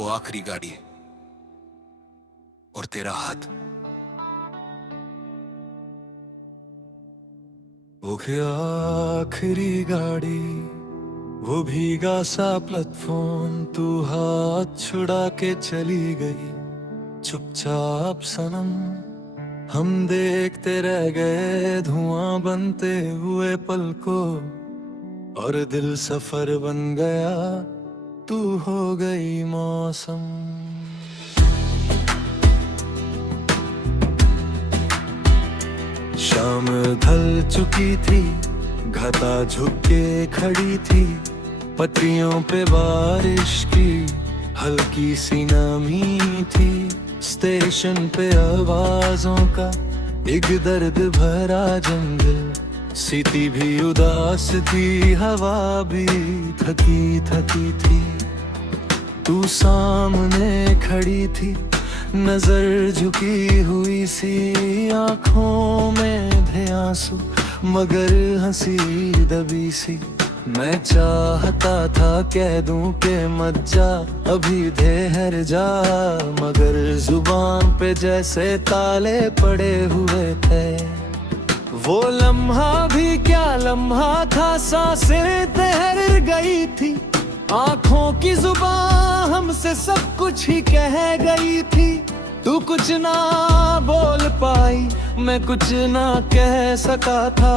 वो आखिरी गाड़ी और तेरा हाथ। वो क्या आखिरी गाड़ी, वो भीगा सा प्लेटफॉर्म, तू हाथ छुड़ा के चली गई चुपचाप सनम। हम देखते रह गए धुआं बनते हुए पल को, और दिल सफर बन गया, तू हो गई मौसम। शाम ढल चुकी थी, घटा झुक के खड़ी थी, पत्रियों पे बारिश की हल्की सी नमी थी। स्टेशन पे आवाजों का एक दर्द भरा जंगल, सीटी भी उदास थी, हवा भी थकी थकी थी। तू सामने खड़ी थी, नजर झुकी हुई सी, आंखों में थे आंसू मगर हंसी दबी सी। मैं चाहता था कह दूं के मत जा, अभी ठहर जा, मगर जुबान पे जैसे ताले पड़े हुए थे। वो लम्हा भी क्या लम्हा था, सांसें ठहर गई थी, आंखों की जुबान हमसे सब कुछ ही कह गई थी। तू कुछ ना बोल पाई, मैं कुछ ना कह सका था,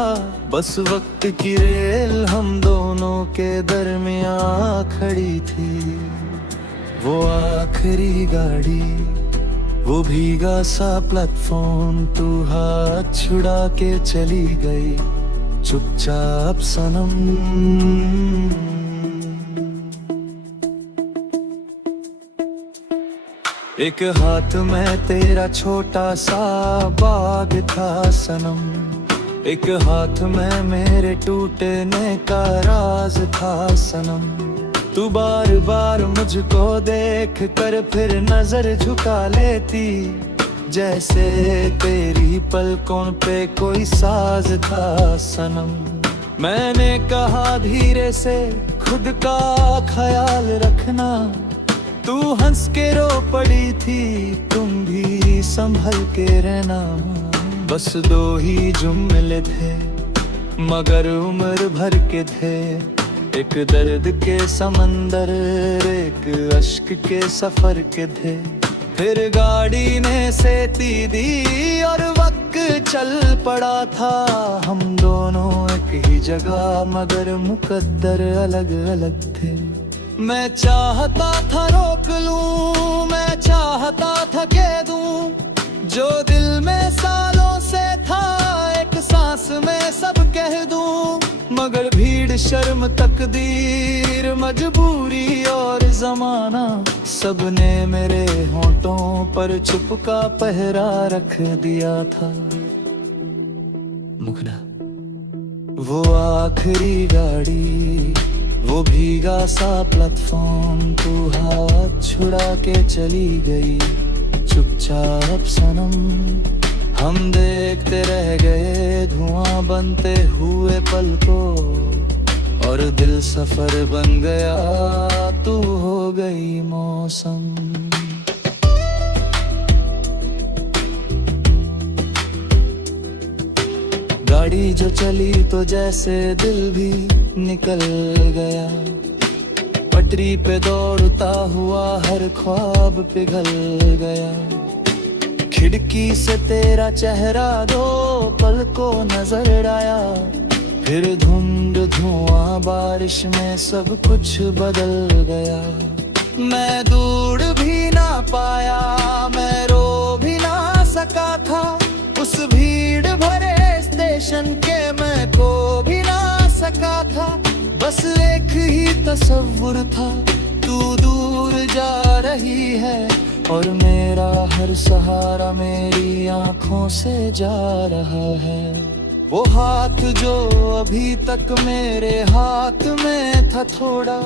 बस वक्त की रेल हम दोनों के दरमियां खड़ी थी। वो आखिरी गाड़ी, वो भीगा सा प्लेटफॉर्म, तू हाथ छुड़ा के चली गई चुपचाप सनम। एक हाथ में तेरा छोटा सा बाग था सनम, एक हाथ में मेरे टूटने का राज था सनम। तू बार बार मुझको देख कर फिर नजर झुका लेती, जैसे तेरी पलकों पे कोई साज था सनम। मैंने कहा धीरे से खुद का ख्याल रखना, तू हंस के रो पड़ी थी, तुम भी संभल के रहना। बस दो ही जुमले थे मगर उम्र भर के थे, एक दर्द के समंदर, एक अश्क के सफर के थे। फिर गाड़ी ने सेती दी और वक्त चल पड़ा था, हम दोनों एक ही जगह मगर मुकद्दर अलग अलग थे। मैं चाहता था रोक लूं, मैं चाहता था कह दूं, जो दिल में सालों से था एक सांस में सब कह दूं, मगर भीड़ शर्म तकदीर मजबूरी और जमाना, सबने मेरे होंठों पर चुप का पहरा रख दिया था। मुखना वो आखिरी गाड़ी, वो भीगा सा प्लेटफॉर्म, तू हाथ छुड़ा के चली गई चुपचाप सनम। हम देखते रह गए धुआं बनते हुए पल को, और दिल सफर बन गया, तू हो गई मौसम। गाड़ी जो चली तो जैसे दिल भी निकल गया, पटरी पे दौड़ता हुआ हर ख्वाब पिघल गया। खिड़की से तेरा चेहरा दो पल को नजर आया, फिर धुंध धुआं बारिश में सब कुछ बदल गया। मैं दूर भी ना पाया, मैं रो भी ना सका था, उस भीड़ भरे स्टेशन के मैं को भी ना सका था। बस एक ही तस्वुर था, तू दूर जा रही है, और मेरा हर सहारा मेरी आंखों से जा रहा है। वो हाथ जो अभी तक मेरे हाथ में था थोड़ा,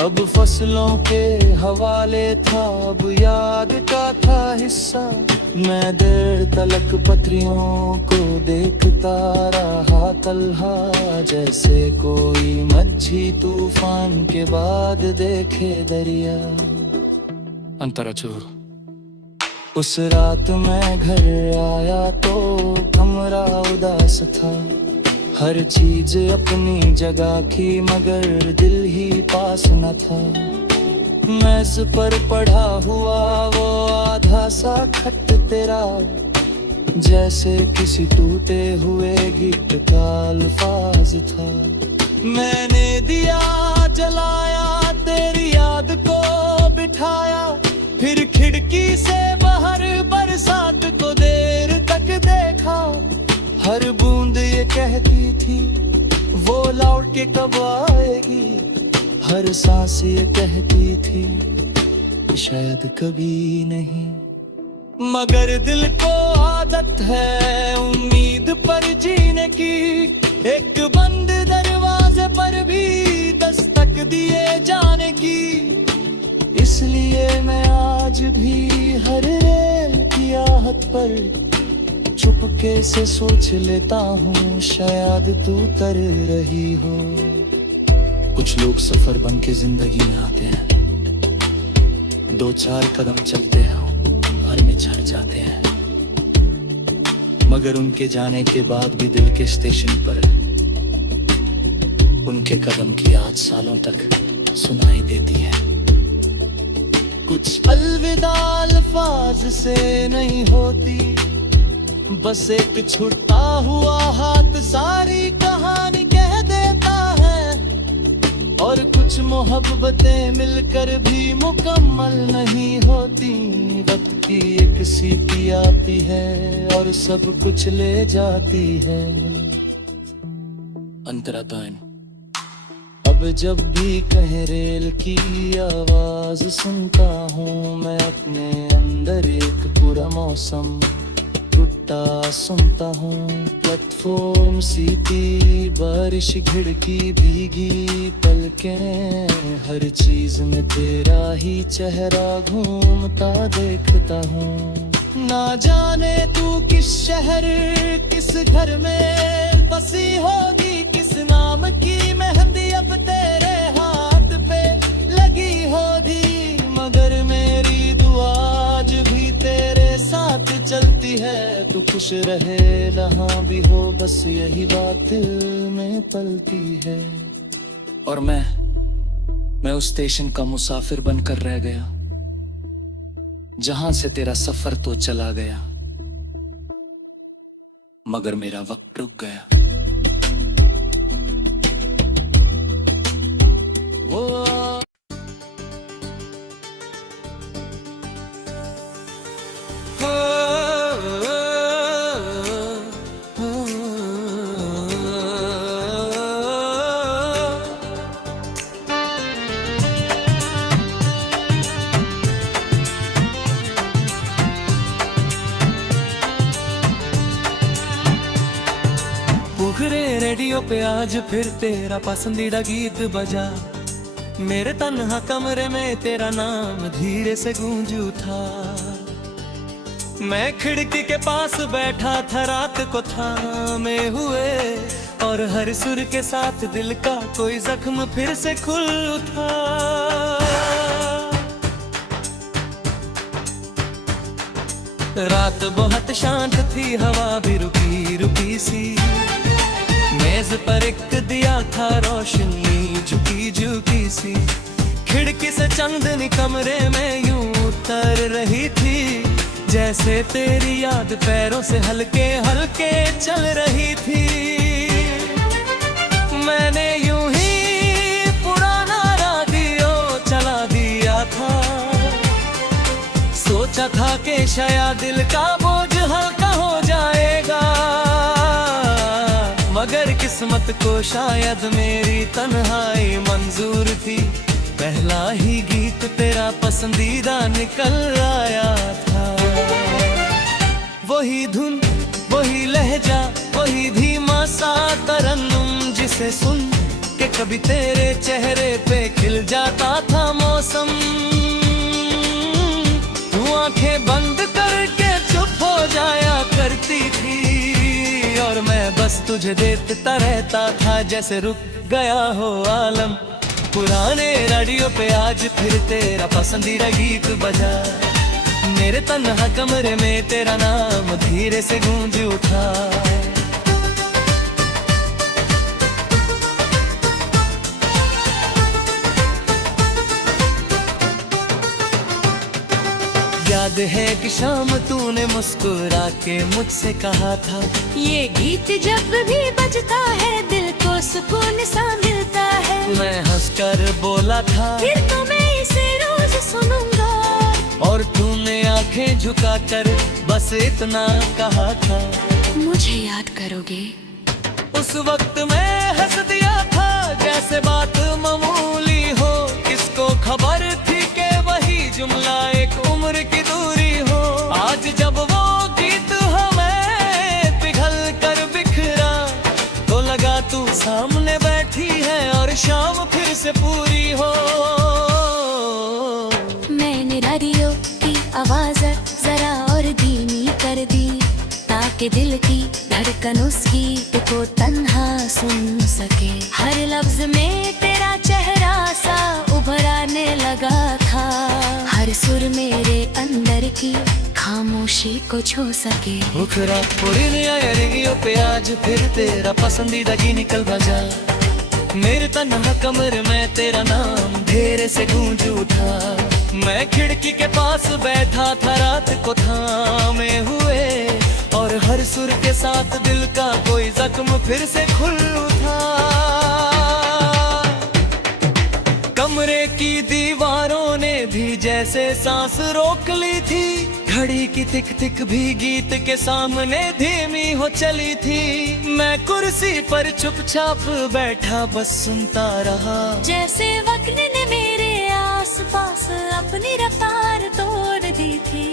अब फसलों के हवाले था, अब याद का था हिस्सा। मैं देर तलक पत्रियों को देखता रहा तल्हा, जैसे कोई मच्छी तूफान के बाद देखे दरिया। अंतरा चोर। उस रात मैं घर आया तो कमरा उदास था। हर चीज अपनी जगह की मगर दिल ही पास न था। मेज पर पढ़ा हुआ वो आधा सा खत तेरा, जैसे किसी टूटे हुए गीत का अल्फाज था। मैंने दिया जलाया, तेरी याद को बिठाया, फिर खिड़की से बाहर बरसात को देर तक देखा। हर बूंद ये कहती थी वो लौट के कब आएगी। हर सांस ये कहती थी शायद कभी नहीं। मगर दिल को आदत है उम्मीद पर जीने की। एक बंद दरवाजे पर भी दस्तक दिए जाने की। इसलिए मैं आज भी हर रेल की आहट पर चुपके से सोच लेता हूँ शायद तू तर रही हो। कुछ लोग सफर बन के जिंदगी में आते हैं, 2-4 कदम चलते हैं भर में चढ़ जाते हैं। मगर उनके जाने के बाद भी दिल के स्टेशन पर उनके कदम की आवाज सालों तक सुनाई देती है। कुछ अलविदा अल्फाज से नहीं होती, बस एक छुट्टा हुआ हाथ सारी कहानी कह देता है। और कुछ मोहब्बतें मिलकर भी मुकम्मल नहीं होती। वक्त की एक सीटी आती है और सब कुछ ले जाती है। अंतराताइन। अब जब भी कहीं रेल की आवाज सुनता हूँ मैं अपने अंदर एक पूरा मौसम टूटा सुनता हूँ। प्लेटफॉर्म सीटी बारिश खिड़की भीगी पलकें, हर चीज में तेरा ही चेहरा घूमता देखता हूँ। ना जाने तू किस शहर किस घर में बसी होगी, किस नाम की मेहंदी अब तेरे हाथ पे लगी होगी। मगर मेरी दुआ आज भी तेरे साथ चलती है। तू खुश रहे जहाँ भी हो, बस यही बात में पलती है। और मैं उस स्टेशन का मुसाफिर बनकर रह गया जहां से तेरा सफर तो चला गया, मगर मेरा वक्त रुक गया। वो रेडियो पे आज फिर तेरा पसंदीदा गीत बजा। मेरे तन्हा कमरे में तेरा नाम धीरे से गूंज उठा। मैं खिड़की के पास बैठा था रात को थामे हुए, और हर सुर के साथ दिल का कोई जख्म फिर से खुल उठा। रात बहुत शांत थी, हवा भी रुकी रुकी सी। मेज पर एक दिया था रोशनी झुकी झुकी सी। खिड़की से चांदनी कमरे में यूं उतर रही थी, जैसे तेरी याद पैरों से हल्के हल्के चल रही थी। मैंने यूं ही पुराना रेडियो चला दिया था। सोचा था कि शायद दिल का बोझ हल्का हो जाएगा, मगर किस्मत को शायद मेरी तन्हाई मंजूर थी। पहला ही गीत तेरा पसंदीदा निकल आया था। वही धुन वही लहजा वही धीमा सा तरन्नुम, जिसे सुन के कभी तेरे चेहरे पे खिल जाता था मौसम। तू आंखें बंद करके चुप हो जाया करती थी, और मैं बस तुझे देखता रहता था जैसे रुक गया हो आलम। पुराने रेडियो पे आज फिर तेरा पसंदीदा गीत बजा। मेरे तन्हा कमरे में तेरा नाम धीरे से गूंज उठा। याद है कि शाम तूने मुस्कुरा के मुझसे कहा था, ये गीत जब भी बजता है दिल को सुकून सा मिलता है। मैं हंसकर बोला था, फिर तो मैं इसे रोज सुनूंगा। और तूने आंखें झुकाकर बस इतना कहा था, मुझे याद करोगे। उस वक्त मैं हंस दिया था जैसे बात मामूली हो। किसको खबर थी कि वही जुमला एक उम्र की दूरी हो। आज जब वो गीत हमें पिघल कर बिखरा, तो लगा तू सामने बैठी है और शाम फिर से पूरी हो। मैंने रेडियो की आवाज जरा और धीमी कर दी, ताकि दिल की धड़कन उस गीत को तन्हा सुन सके। हर लफ्ज में तेरा चेहरा सा उभर आने लगा था, हर सुर मेरे अंदर की खामोशी को छू सके। उखरा रेडियो पे आज फिर तेरा पसंदीदा गीत निकल बजा। मेरे तन्हा कमरे में तेरा नाम धीरे से गूंज उठा। मैं खिड़की के पास बैठा था रात को थामे हुए, और हर सुर के साथ दिल का कोई जख्म फिर से खुल उठा। कमरे की दीवारों ने भी जैसे सांस रोक ली थी। घड़ी की तिक तिक भी गीत के सामने धीमी हो चली थी। मैं कुर्सी पर चुपचाप बैठा बस सुनता रहा, जैसे वक्त ने मेरे आसपास अपनी रफ्तार तोड़ दी थी।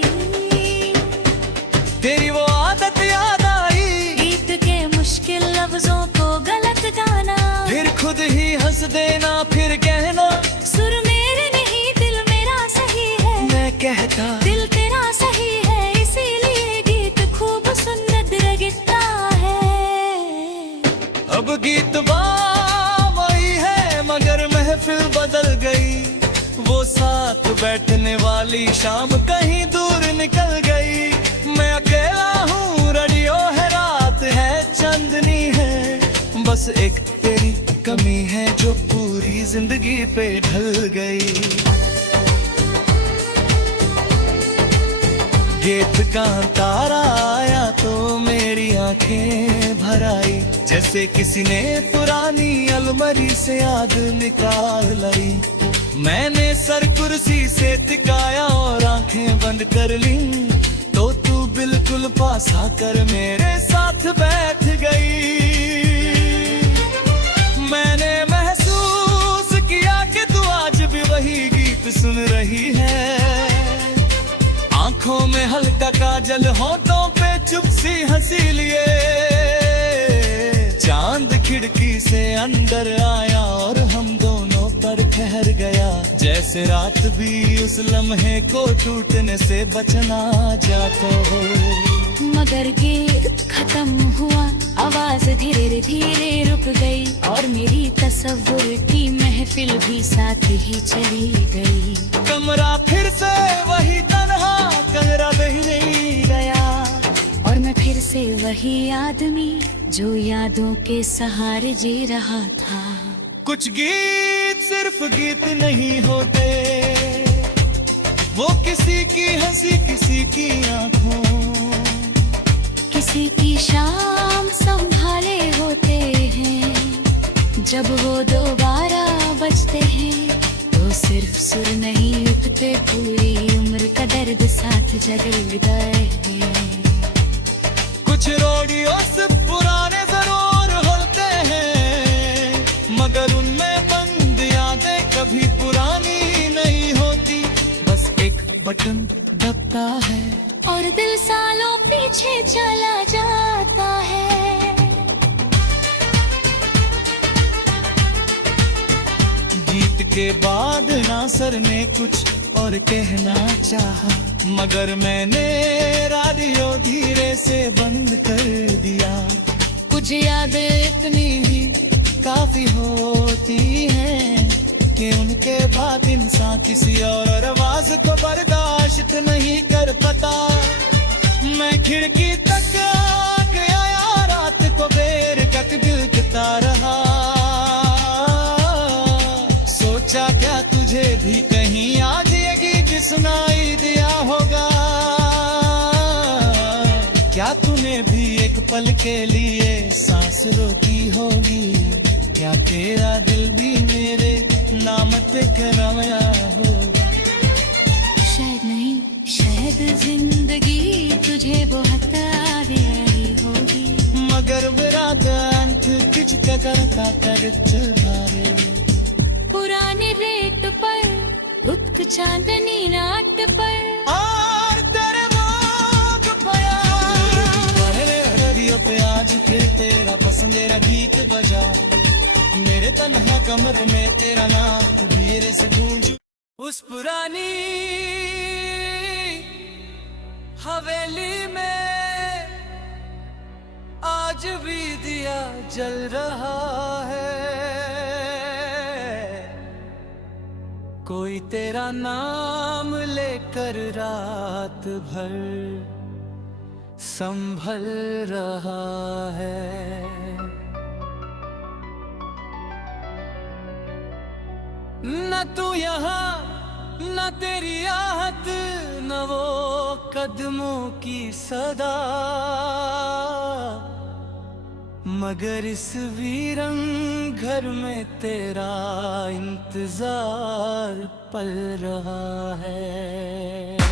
तेरी वो आदत याद आई, गीत के मुश्किल लफ्जों को गलत गाना, फिर खुद ही हंस देना, फिर कहना सुर मेरे नहीं दिल मेरा सही है। मैं कहता दिल तेरा सही है, इसीलिए गीत खूब सुंदर गिरता है। अब गीत वही है मगर महफिल बदल गई। वो साथ बैठने वाली शाम कहीं दूर निकल गई। मैं अकेला हूँ, रेडियो है, रात है, चांदनी है। बस एक तेरी कमी है जो पूरी जिंदगी पे ढल गई। गेट का तारा आया तो मेरी आंखें भर आई, जैसे किसी ने पुरानी अलमारी से याद निकाल लाई। मैंने सर कुर्सी से टिकाया और आंखें बंद कर ली, तो तू बिल्कुल पास आकर मेरे साथ बैठ गई। मैंने महसूस किया कि तू आज भी वही गीत सुन रही है। आंखों में हल्का काजल, होठों पे चुप सी हंसी लिए। चांद खिड़की से अंदर आया और हम दोनों पर ठहर गया, जैसे रात भी उस लम्हे को टूटने से बचना चाहता हो। मगर गीत खत्म हुआ, आवाज धीरे धीरे रुक गई, और मेरी तस्वुर की महफिल भी साथ ही चली गई। कमरा फिर से वही तन्हा, कमरा नहीं गया, और मैं फिर से वही आदमी जो यादों के सहारे जी रहा था। कुछ गीत सिर्फ गीत नहीं होते, वो किसी की हंसी, किसी की आंखों, किसी की शाम संभाले होते हैं। जब वो दोबारा बजते हैं तो सिर्फ सुर नहीं उठते, पूरी उम्र का दर्द साथ जगल गए हैं। कुछ रेडियो से पुराने जरूर होते हैं, मगर उनमें बंद यादें कभी पुरानी नहीं होती। बस एक बटन दबता है और दिल सालों पीछे चला जाता है। गीत के बाद नासर ने कुछ और कहना चाहा, मगर मैंने रेडियो धीरे से बंद कर दिया। कुछ यादें इतनी ही काफी होती हैं, कि उनके बाद इंसान किसी और आवाज को बर्दाश्त नहीं कर पाता। मैं खिड़की तक आ गया, रात को बेर गत गिलता रहा। सोचा क्या तुझे भी कहीं आज ये गीत सुनाई दिया होगा। क्या तूने भी एक पल के लिए सांस रोकी होगी। क्या तेरा दिल भी मेरे नाम पे कराया होगा। शायद नहीं, शायद जिंदगी तुझे बहुत प्यारी होगी। मगर बिरादंत किच करता कर चढ़ावे। पुराने रेत पर उक्त चांदनी रात पर और तेरे मुख पर रेडियो पे आज फिर तेरा पसंदीदा गीत बजा। मेरे तन्हा कमर में तेरा नाम धीरे से गूंज। उस पुरानी हवेली में आज भी दिया जल रहा है। कोई तेरा नाम लेकर रात भर संभल रहा है। न तू यहाँ न तेरी आहट, न वो कदमों की सदा, मगर इस वीरन घर में तेरा इंतजार पल रहा है।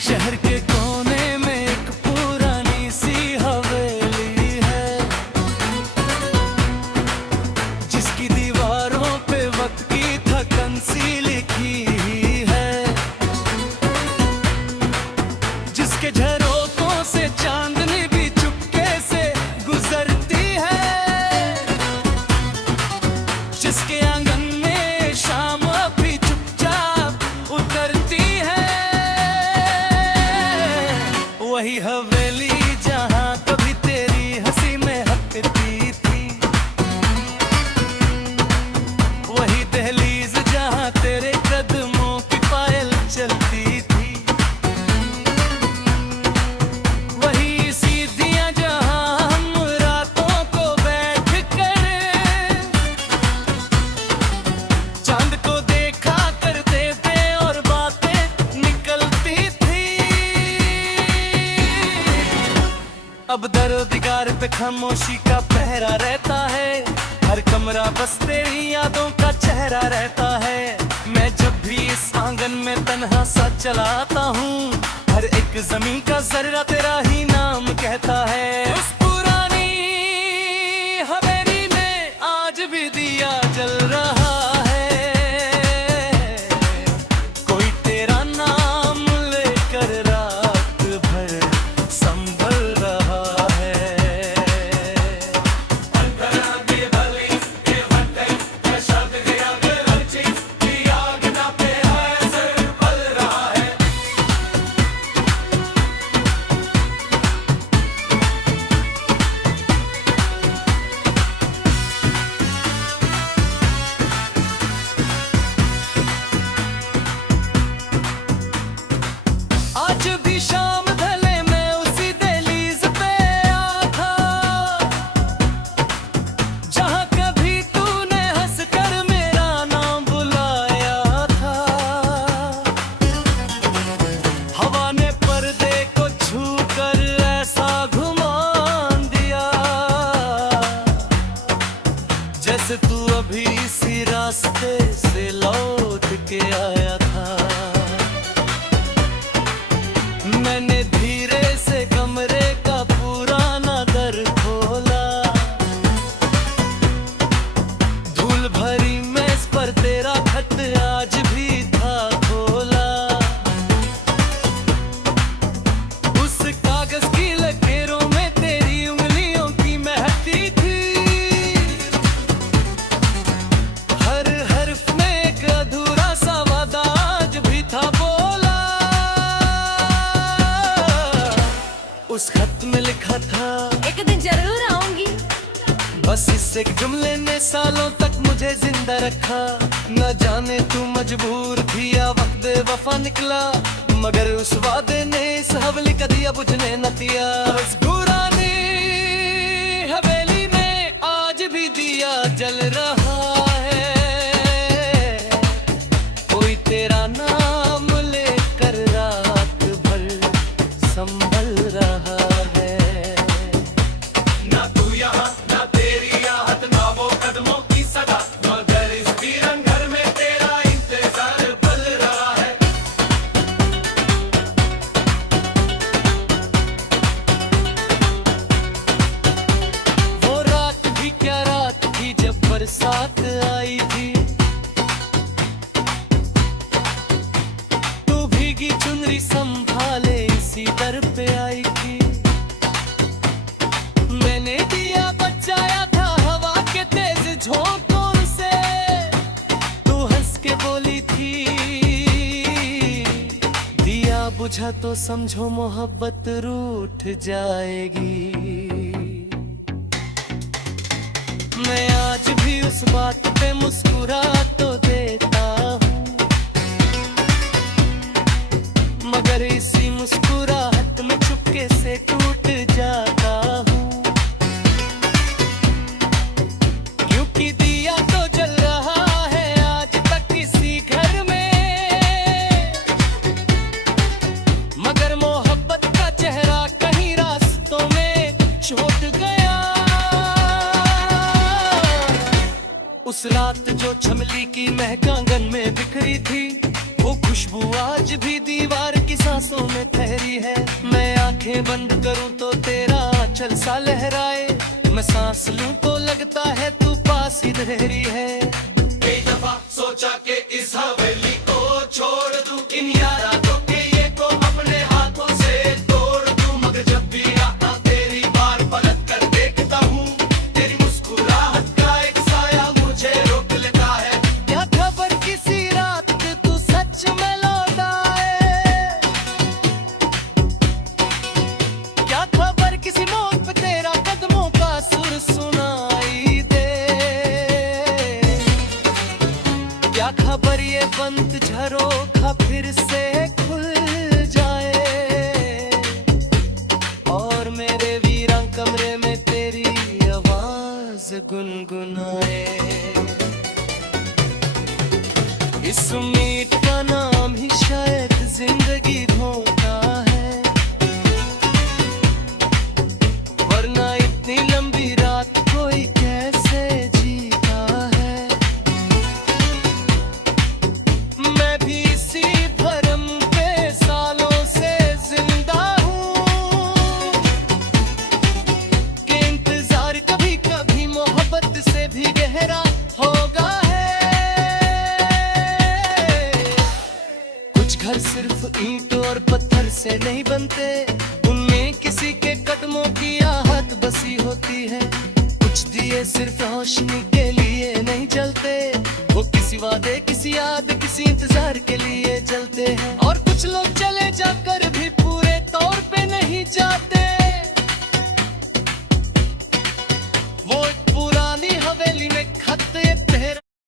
शहर के कोने में एक पुरानी सी हवेली है, जिसकी दीवारों पे वक्त की थकन सी लिखी है, जिसके झरोकों से चांदनी भी चुपके से गुजरती है, जिसके आंगन में शाम भी चुपचाप उतरती है। वही हवेली जहाँ कभी तेरी हंसी में हकती थी, वही दहलीज जहाँ तेरे कदमों की पायल चलती थी, वही सीढ़ियाँ जहाँ हम रातों को बैठ कर चांद को देखा करते थे और बातें निकलती थी। अब दरो दिगार पे खामोशी का पहरा रहता है, हर कमरा बस तेरी यादों का चेहरा रहता है। मैं जब भी इस आंगन में तन्हा सा चलाता हूँ, हर एक जमीन का जर्रा तेरा ही नाम कहता है। उस पुरानी हवेली में आज भी दिया जल रहा है, कोई तेरा नाम लेकर रात भर संभल रहा है। आज भी शाम ढले मैं उसी दहलीज पे आता, जहाँ कभी तूने हंसकर मेरा नाम बुलाया था। हवा ने पर्दे को छूकर ऐसा घुमा दिया, जैसे तू अभी इसी रास्ते से लौट के आया था। मैंने धीरे से कमरे का पुराना दर खोला, धूल भरी मेज पर तेरा खत आज भी था खोला। उस कागज की लकीरों में तेरी उंगलियों की महकती थी, लिखा था, एक दिन जरूर आऊंगी। बस इस एक जुमले ने सालों तक मुझे जिंदा रखा। न जाने तू मजबूर थी या वक्त वफा निकला, मगर उस वादे ने इस हवली का दिया बुझने न दिया। उस पुरानी हवेली में आज भी दिया जल रहा है, कोई तेरा नाम लेकर रात भर संभल रहा है। ना तू यहाँ ना तेरी आहट, ना वो कदमों की सदा, मगर इस वीरन घर में तेरा इंतजार पल रहा है। वो रात भी क्या रात थी जब बरसात आई थी, तू भीगी चुनरी संभाले इसी दर पे आई थी। मैंने दिया बचाया था हवा के तेज झोंकों से, तू हंस के बोली थी दिया बुझा तो समझो मोहब्बत रूठ जाएगी। मैं आज भी उस बात पे मुस्कुरा तो देता हूँ, मगर इसी मुस्कुराहट में चुपके से टूट जाता हूँ। क्योंकि दिया तो जल रहा है आज तक इसी घर में, मगर मोहब्बत का चेहरा कहीं रास्तों में छूट गया। उस रात जो चमली की महक आंगन में बिखरी थी, वो खुशबू आज भी दीवार की सांसों में ठहरी है। मैं आंखें बंद करूं तो तेरा आंचल सा लहराए, मैं सांस लूं तो लगता है तू पास ही ठहरी है। कई दफा सोचा कि इस हवेली को छोड़ दूं, इन यारातों के ये को अपने हाथों से तोड़ दूं, मगर जब भी आता तेरी बार पलट कर देखता हूँ, तेरी मुस्कुराहट का एक साया मुझे रोक लेता है। क्या खबर किसी रात तू सच में लौट आए, क्या खबर किसी मोड़ पे तेरा कदमों का सुर सुनाई दे, क्या खबर ये बंद झरोखा फिर से खुल जाए, और मेरे वीरां कमरे में तेरी आवाज गुनगुनाए। इस उम्मीद का नाम ही शायद जिंदगी होता है, वरना इतनी लंबी रात कोई कैसे जीता है। मैं भी इसी भरम के सालों से जिंदा हूँ, कि इंतजार कभी कभी मोहब्बत से भी गहरा होगा है। कुछ घर सिर्फ ईंट और पत्थर से नहीं बनते,